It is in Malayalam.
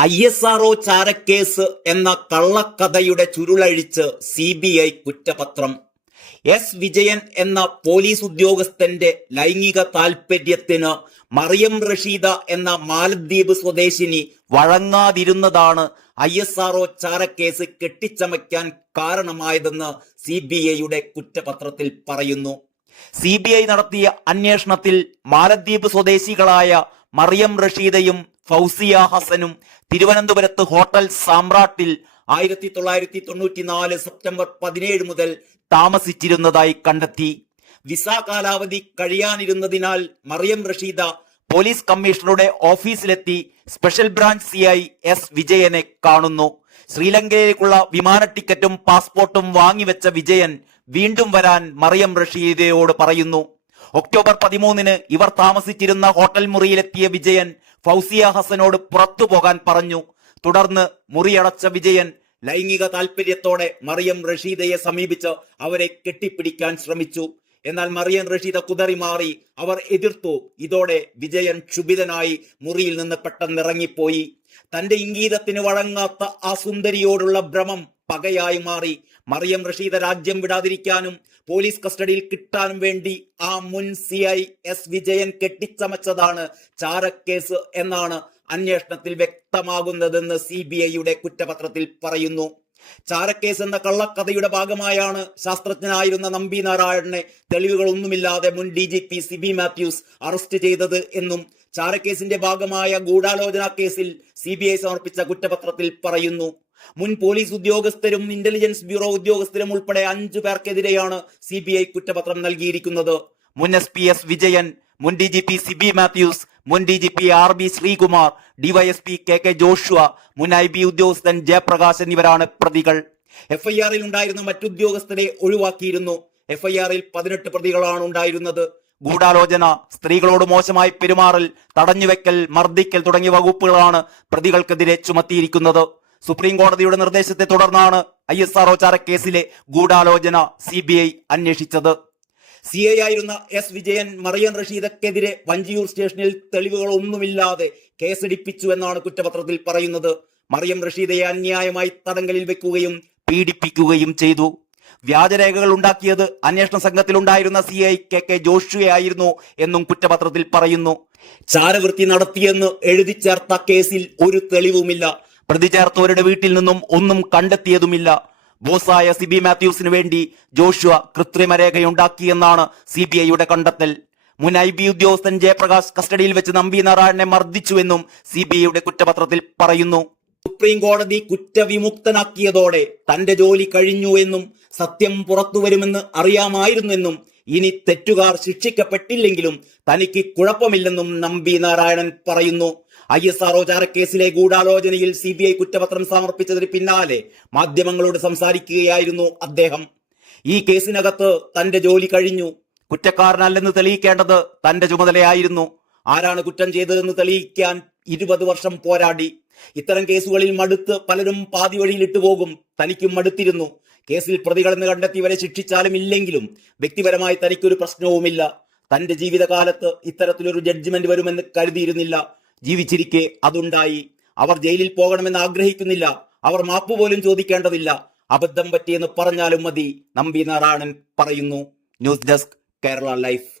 ഐ എസ് ആർ ചാരക്കേസ് എന്ന കള്ളക്കഥയുടെ ചുരുളഴിച്ച് സി ബി ഐ കുറ്റപത്രം. എസ് വിജയൻ എന്ന പോലീസ് ഉദ്യോഗസ്ഥന്റെ ലൈംഗിക താൽപര്യത്തിന് മറിയം റഷീദ എന്ന മാലദ്വീപ് സ്വദേശിനി വഴങ്ങാതിരുന്നതാണ് ഐ എസ് ആർ ഒ ചാരക്കേസ് കെട്ടിച്ചമയ്ക്കാൻ കാരണമായതെന്ന് സി ബി ഐയുടെ കുറ്റപത്രത്തിൽ പറയുന്നു. സി ബി ഐ നടത്തിയ അന്വേഷണത്തിൽ മാലദ്വീപ് സ്വദേശികളായ മറിയം റഷീദയും ഫൗസിയ ഹസനും തിരുവനന്തപുരത്ത് ഹോട്ടൽ സാമ്രാട്ടിൽ ആയിരത്തി തൊള്ളായിരത്തി തൊണ്ണൂറ്റിനാല് സെപ്റ്റംബർ പതിനേഴ് മുതൽ താമസിച്ചിരുന്നതായി കണ്ടെത്തി. വിസ കാലാവധി കഴിയാനിരുന്നതിനാൽ മറിയം റഷീദ പോലീസ് കമ്മീഷണറുടെ ഓഫീസിലെത്തി special branch C I S വിജയനെ കാണുന്നു. ശ്രീലങ്കയിലേക്കുള്ള വിമാന ടിക്കറ്റും പാസ്പോർട്ടും വാങ്ങിവെച്ച വിജയൻ വീണ്ടും വരാൻ മറിയം റഷീദയോട് പറയുന്നു. ഒക്ടോബർ പതിമൂന്നിന് ഇവർ താമസിച്ചിരുന്ന ഹോട്ടൽ മുറിയിലെത്തിയ വിജയൻ ഫൗസിയ ഹസനോട് പുറത്തു പോകാൻ പറഞ്ഞു. തുടർന്ന് മുറിയടച്ച വിജയൻ ലൈംഗിക താല്പര്യത്തോടെ മറിയം റഷീദയെ സമീപിച്ച് അവരെ കെട്ടിപ്പിടിക്കാൻ ശ്രമിച്ചു. എന്നാൽ മറിയം റഷീദ കുതറി മാറി അവർ എതിർത്തു. ഇതോടെ വിജയൻ ക്ഷുഭിതനായി മുറിയിൽ നിന്ന് പെട്ടെന്നിറങ്ങിപ്പോയി തന്റെ ഇംഗീതത്തിന് വഴങ്ങാത്ത ആ സുന്ദരിയോടുള്ള ഭ്രമം പകയായി മാറി. മറിയം റഷീദ രാജ്യം വിടാതിരിക്കാനും പോലീസ് കസ്റ്റഡിയിൽ കിട്ടാനും വേണ്ടി ആ മുൻ സി ഐ എസ് വിജയൻ കെട്ടിച്ചമച്ചതാണ് ചാരക്കേസ് എന്നാണ് അന്വേഷണത്തിൽ വ്യക്തമാകുന്നതെന്ന് സി ബി ഐയുടെ കുറ്റപത്രത്തിൽ പറയുന്നു. ചാരക്കേസ് എന്ന കള്ളക്കഥയുടെ ഭാഗമായാണ് ശാസ്ത്രജ്ഞനായിരുന്ന നമ്പി നാരായണനെ തെളിവുകളൊന്നുമില്ലാതെ മുൻ D G P Siby Mathews arrest ചെയ്തത് എന്നും ചാരക്കേസിന്റെ ഭാഗമായ ഗൂഢാലോചന കേസിൽ സി ബി ഐ സമർപ്പിച്ച കുറ്റപത്രത്തിൽ പറയുന്നു. മുൻ പോലീസ് ഉദ്യോഗസ്ഥരും ഇന്റലിജൻസ് ബ്യൂറോ ഉദ്യോഗസ്ഥരും ഉൾപ്പെടെ അഞ്ചു പേർക്കെതിരെയാണ് സി ബി ഐ കുറ്റപത്രം നൽകിയിരിക്കുന്നത്. മുൻ എസ് പി എസ് വിജയൻ മുൻ D G P Siby Mathews മുൻ D G P R B Sreekumar DYSP K K Joshua മുൻ ഐ ബി ഉദ്യോഗസ്ഥൻ ജയപ്രകാശ് എന്നിവരാണ് പ്രതികൾ. എഫ്ഐആറിൽ ഉണ്ടായിരുന്ന മറ്റുദ്യോഗസ്ഥരെ ഒഴിവാക്കിയിരുന്നു. എഫ്ഐആറിൽ പതിനെട്ട് പ്രതികളാണ് ഉണ്ടായിരുന്നത്. ഗൂഢാലോചന സ്ത്രീകളോട് മോശമായി പെരുമാറൽ തടഞ്ഞുവെക്കൽ മർദ്ദിക്കൽ തുടങ്ങിയ വകുപ്പുകളാണ് പ്രതികൾക്കെതിരെ ചുമത്തിയിരിക്കുന്നത്. സുപ്രീം കോടതിയുടെ നിർദ്ദേശത്തെ തുടർന്നാണ് ഐ എസ് ആർ ചാരക്കേസിലെ ഗൂഢാലോചന സി ബി ഐ അന്വേഷിച്ചത്. സി ഐ ആയിരുന്ന എസ് വിജയൻ മറിയൻ റഷീദക്കെതിരെ വഞ്ചിയൂർ സ്റ്റേഷനിൽ തെളിവുകളൊന്നുമില്ലാതെ കേസെടുപ്പിച്ചു എന്നാണ് കുറ്റപത്രത്തിൽ പറയുന്നത്. മറിയം റഷീദയെ അന്യായമായി തടങ്കലിൽ വെക്കുകയും പീഡിപ്പിക്കുകയും ചെയ്തു. വ്യാജരേഖകൾ ഉണ്ടാക്കിയത് അന്വേഷണ സംഘത്തിലുണ്ടായിരുന്ന സി ഐ കെ കെ ജോഷുവയായിരുന്നു എന്നും കുറ്റപത്രത്തിൽ പറയുന്നു. ചാരവൃത്തി നടത്തിയെന്ന് എഴുതി ചേർത്ത കേസിൽ ഒരു തെളിവുമില്ല. പ്രതി ചേർത്തവരുടെ വീട്ടിൽ നിന്നും ഒന്നും കണ്ടെത്തിയതുമില്ല. ബോസായ സിബി മാത്യൂസിന് വേണ്ടി ജോഷുവ കൃത്രിമരേഖയുണ്ടാക്കിയെന്നാണ് സി ബി ഐയുടെ കണ്ടെത്തൽ. മുൻ ഐ ബി ഉദ്യോഗസ്ഥൻ ജയപ്രകാശ് കസ്റ്റഡിയിൽ വെച്ച് നമ്പി നാരായണനെ മർദ്ദിച്ചുവെന്നും സി ബി ഐയുടെ കുറ്റപത്രത്തിൽ പറയുന്നു. സുപ്രീം കോടതി കുറ്റവിമുക്തനാക്കിയതോടെ തന്റെ ജോലി കഴിഞ്ഞു എന്നും സത്യം പുറത്തു വരുമെന്ന് അറിയാമായിരുന്നെന്നും ഇനി തെറ്റുകാർ ശിക്ഷിക്കപ്പെട്ടില്ലെങ്കിലും തനിക്ക് കുഴപ്പമില്ലെന്നും നമ്പി നാരായണൻ പറയുന്നു. ഐ എസ് ആർ ചാരക്കേസിലെ ഗൂഢാലോചനയിൽ സി ബി ഐ കുറ്റപത്രം സമർപ്പിച്ചതിന് പിന്നാലെ മാധ്യമങ്ങളോട് സംസാരിക്കുകയായിരുന്നു അദ്ദേഹം. ഈ കേസിനകത്ത് തന്റെ ജോലി കഴിഞ്ഞു. കുറ്റക്കാരനല്ലെന്ന് തെളിയിക്കേണ്ടത് തന്റെ ചുമതലയായിരുന്നു. ആരാണ് കുറ്റം ചെയ്തതെന്ന് തെളിയിക്കാൻ ഇരുപത് വർഷം പോരാടി. ഇത്തരം കേസുകളിൽ മടുത്ത് പലരും പാതി വഴിയിലിട്ടു പോകും. തനിക്കും മടുത്തിരുന്നു. കേസിൽ പ്രതികളെന്ന് കണ്ടെത്തി വരെ ശിക്ഷിച്ചാലും ഇല്ലെങ്കിലും വ്യക്തിപരമായി തനിക്കൊരു പ്രശ്നവുമില്ല. തന്റെ ജീവിതകാലത്ത് ഇത്തരത്തിലൊരു ജഡ്ജ്മെന്റ് വരുമെന്ന് കരുതിയിരുന്നില്ല. ജീവിച്ചിരിക്കെ അതുണ്ടായി. അവർ ജയിലിൽ പോകണമെന്ന് ആഗ്രഹിക്കുന്നില്ല. അവർ മാപ്പ് പോലും ചോദിക്കേണ്ടതില്ല. അബദ്ധം പറ്റിയെന്ന് പറഞ്ഞാലും മതി. നമ്പി നാരായണൻ പറയുന്നു. News desk Kerala life.